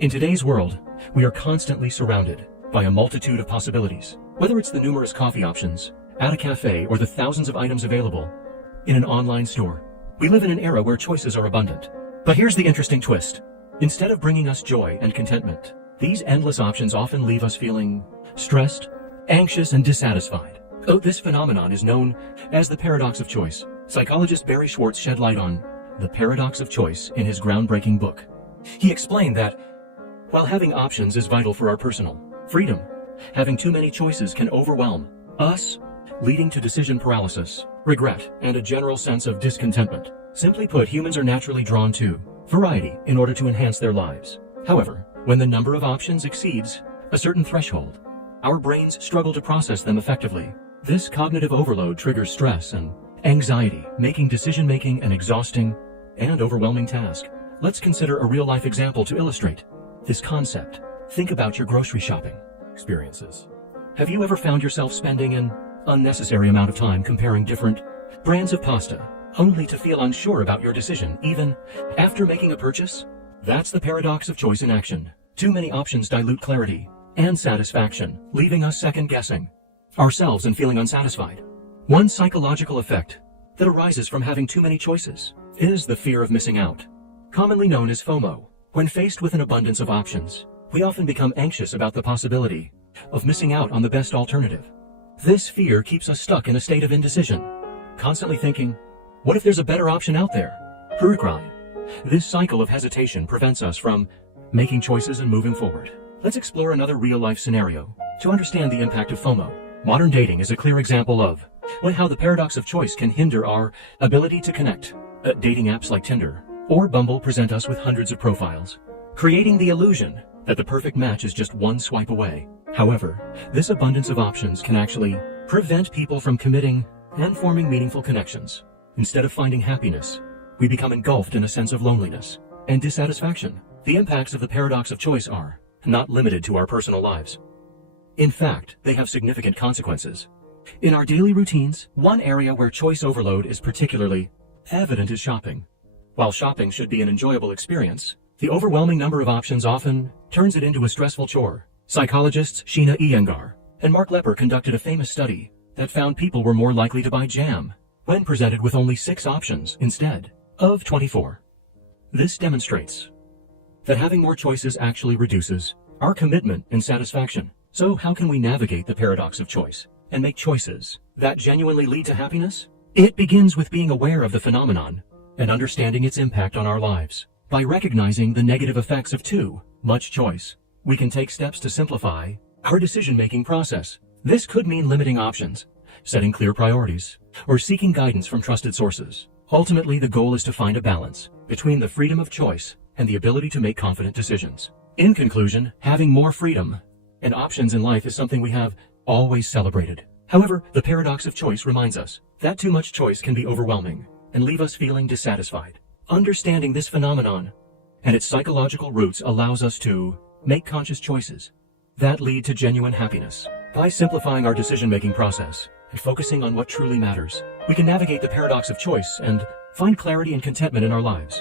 In today's world, we are constantly surrounded by a multitude of possibilities. Whether it's the numerous coffee options at a cafe or the thousands of items available in an online store, we live in an era where choices are abundant. But here's the interesting twist. Instead of bringing us joy and contentment, these endless options often leave us feeling stressed, anxious, and dissatisfied. This phenomenon is known as the paradox of choice. Psychologist Barry Schwartz shed light on the paradox of choice in his groundbreaking book. He explained that while having options is vital for our personal freedom, having too many choices can overwhelm us, leading to decision paralysis, regret, and a general sense of discontentment. Simply put, humans are naturally drawn to variety in order to enhance their lives. However, when the number of options exceeds a certain threshold, our brains struggle to process them effectively. This cognitive overload triggers stress and anxiety, making decision-making an exhausting and overwhelming task. Let's consider a real-life example to illustrate this concept. Think about your grocery shopping experiences. Have you ever found yourself spending an unnecessary amount of time comparing different brands of pasta, only to feel unsure about your decision, even after making a purchase? That's the paradox of choice in action. Too many options dilute clarity and satisfaction, leaving us second-guessing ourselves and feeling unsatisfied. One psychological effect that arises from having too many choices is the fear of missing out, commonly known as FOMO. When faced with an abundance of options, we often become anxious about the possibility of missing out on the best alternative. This fear keeps us stuck in a state of indecision, constantly thinking, what if there's a better option out there? This cycle of hesitation prevents us from making choices and moving forward. Let's explore another real-life scenario to understand the impact of FOMO. Modern dating is a clear example of how the paradox of choice can hinder our ability to connect. Dating apps like Tinder or Bumble present us with hundreds of profiles, creating the illusion that the perfect match is just one swipe away. However, this abundance of options can actually prevent people from committing and forming meaningful connections. Instead of finding happiness, we become engulfed in a sense of loneliness and dissatisfaction. The impacts of the paradox of choice are not limited to our personal lives. In fact, they have significant consequences. In our daily routines, one area where choice overload is particularly evident is shopping. While shopping should be an enjoyable experience, the overwhelming number of options often turns it into a stressful chore. Psychologists Sheena Iyengar and Mark Lepper conducted a famous study that found people were more likely to buy jam when presented with only 6 options instead of 24. This demonstrates that having more choices actually reduces our commitment and satisfaction. So how can we navigate the paradox of choice and make choices that genuinely lead to happiness? It begins with being aware of the phenomenon and understanding its impact on our lives. By recognizing the negative effects of too much choice, we can take steps to simplify our decision-making process. This could mean limiting options, setting clear priorities, or seeking guidance from trusted sources. Ultimately, the goal is to find a balance between the freedom of choice and the ability to make confident decisions. In conclusion, having more freedom and options in life is something we have always celebrated. However, the paradox of choice reminds us that too much choice can be overwhelming and leave us feeling dissatisfied. Understanding this phenomenon and its psychological roots allows us to make conscious choices that lead to genuine happiness. By simplifying our decision-making process and focusing on what truly matters, we can navigate the paradox of choice and find clarity and contentment in our lives.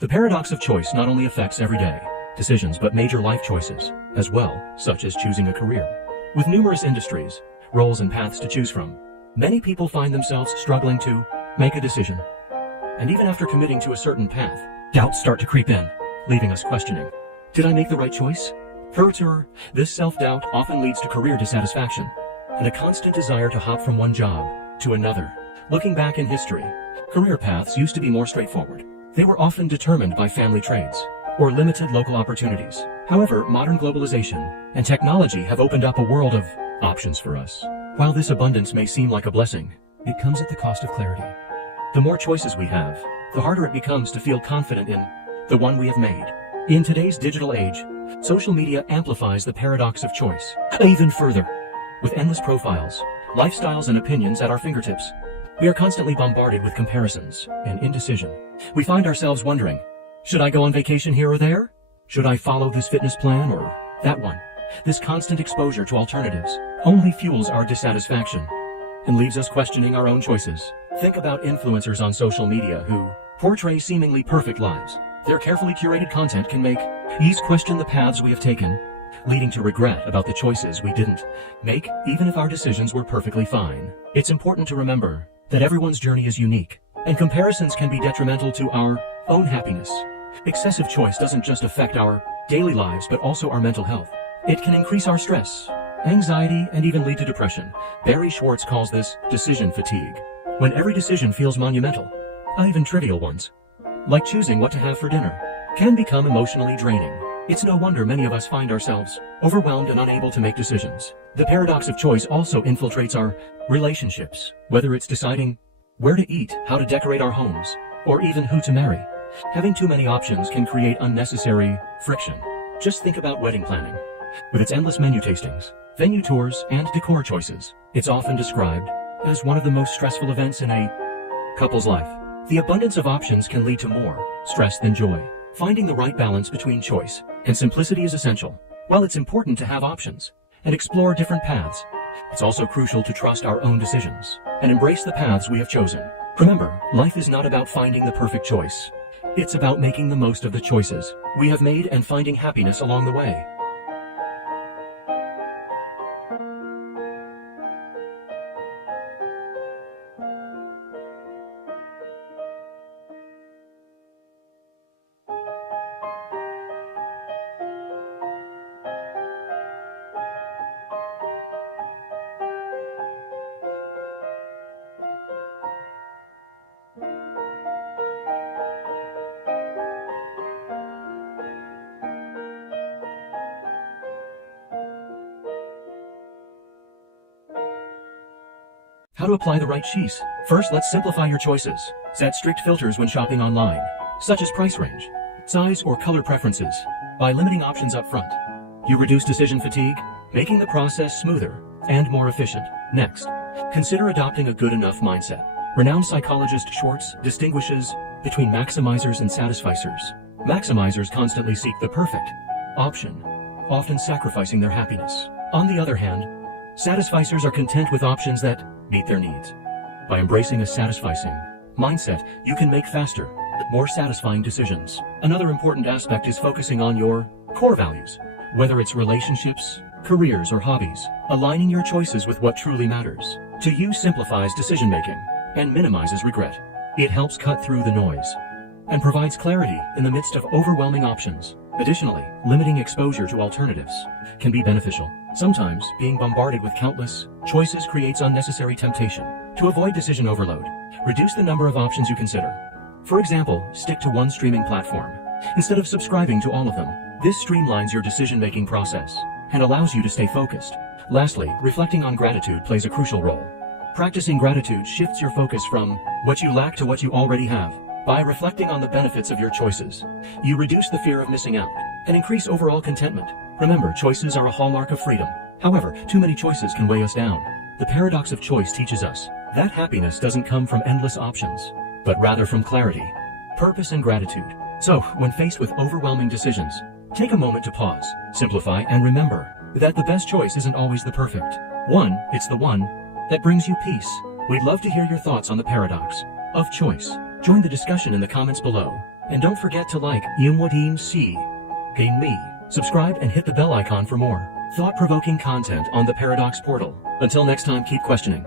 The paradox of choice not only affects everyday decisions but major life choices as well, such as choosing a career. With numerous industries, roles, and paths to choose from, many people find themselves struggling to make a decision. And even after committing to a certain path, doubts start to creep in, leaving us questioning, did I make the right choice? Further, this self-doubt often leads to career dissatisfaction and a constant desire to hop from one job to another. Looking back in history, career paths used to be more straightforward. They were often determined by family traits or limited local opportunities. However, modern globalization and technology have opened up a world of options for us. While this abundance may seem like a blessing, it comes at the cost of clarity. The more choices we have, the harder it becomes to feel confident in the one we have made. In today's digital age, social media amplifies the paradox of choice even further. With endless profiles, lifestyles, and opinions at our fingertips, we are constantly bombarded with comparisons and indecision. We find ourselves wondering, should I go on vacation here or there? Should I follow this fitness plan or that one? This constant exposure to alternatives only fuels our dissatisfaction and leaves us questioning our own choices. Think about influencers on social media who portray seemingly perfect lives. Their carefully curated content can make us question the paths we have taken, leading to regret about the choices we didn't make, even if our decisions were perfectly fine. It's important to remember that everyone's journey is unique, and comparisons can be detrimental to our own happiness. Excessive choice doesn't just affect our daily lives, but also our mental health. It can increase our stress, anxiety, and even lead to depression. Barry Schwartz calls this decision fatigue. When every decision feels monumental, even trivial ones, like choosing what to have for dinner, can become emotionally draining. It's no wonder many of us find ourselves overwhelmed and unable to make decisions. The paradox of choice also infiltrates our relationships, whether it's deciding where to eat, how to decorate our homes, or even who to marry. Having too many options can create unnecessary friction. Just think about wedding planning. With its endless menu tastings, venue tours, and decor choices, it's often described as one of the most stressful events in a couple's life. The abundance of options can lead to more stress than joy. Finding the right balance between choice and simplicity is essential. While it's important to have options and explore different paths, it's also crucial to trust our own decisions and embrace the paths we have chosen. Remember, life is not about finding the perfect choice. It's about making the most of the choices we have made and finding happiness along the way. How to apply the right choice. First, let's simplify your choices. Set strict filters when shopping online, such as price range, size, or color preferences. By limiting options up front, you reduce decision fatigue, making the process smoother and more efficient. Next, consider adopting a good enough mindset. Renowned psychologist Schwartz distinguishes between maximizers and satisficers. Maximizers constantly seek the perfect option, often sacrificing their happiness. On the other hand, satisficers are content with options that meet their needs. By embracing a satisficing mindset, you can make faster, more satisfying decisions. Another important aspect is focusing on your core values, whether it's relationships, careers, or hobbies. Aligning your choices with what truly matters to you simplifies decision-making and minimizes regret. It helps cut through the noise and provides clarity in the midst of overwhelming options. Additionally, limiting exposure to alternatives can be beneficial. Sometimes, being bombarded with countless choices creates unnecessary temptation. To avoid decision overload, reduce the number of options you consider. For example, stick to one streaming platform instead of subscribing to all of them. This streamlines your decision-making process and allows you to stay focused. Lastly, reflecting on gratitude plays a crucial role. Practicing gratitude shifts your focus from what you lack to what you already have. By reflecting on the benefits of your choices, you reduce the fear of missing out and increase overall contentment. Remember, choices are a hallmark of freedom. However, too many choices can weigh us down. The paradox of choice teaches us that happiness doesn't come from endless options, but rather from clarity, purpose, and gratitude. So, when faced with overwhelming decisions, take a moment to pause, simplify, and remember that the best choice isn't always the perfect one. It's the one that brings you peace. We'd love to hear your thoughts on the paradox of choice. Join the discussion in the comments below. And don't forget to like, subscribe, and hit the bell icon for more thought-provoking content on the Paradox portal. Until next time, keep questioning.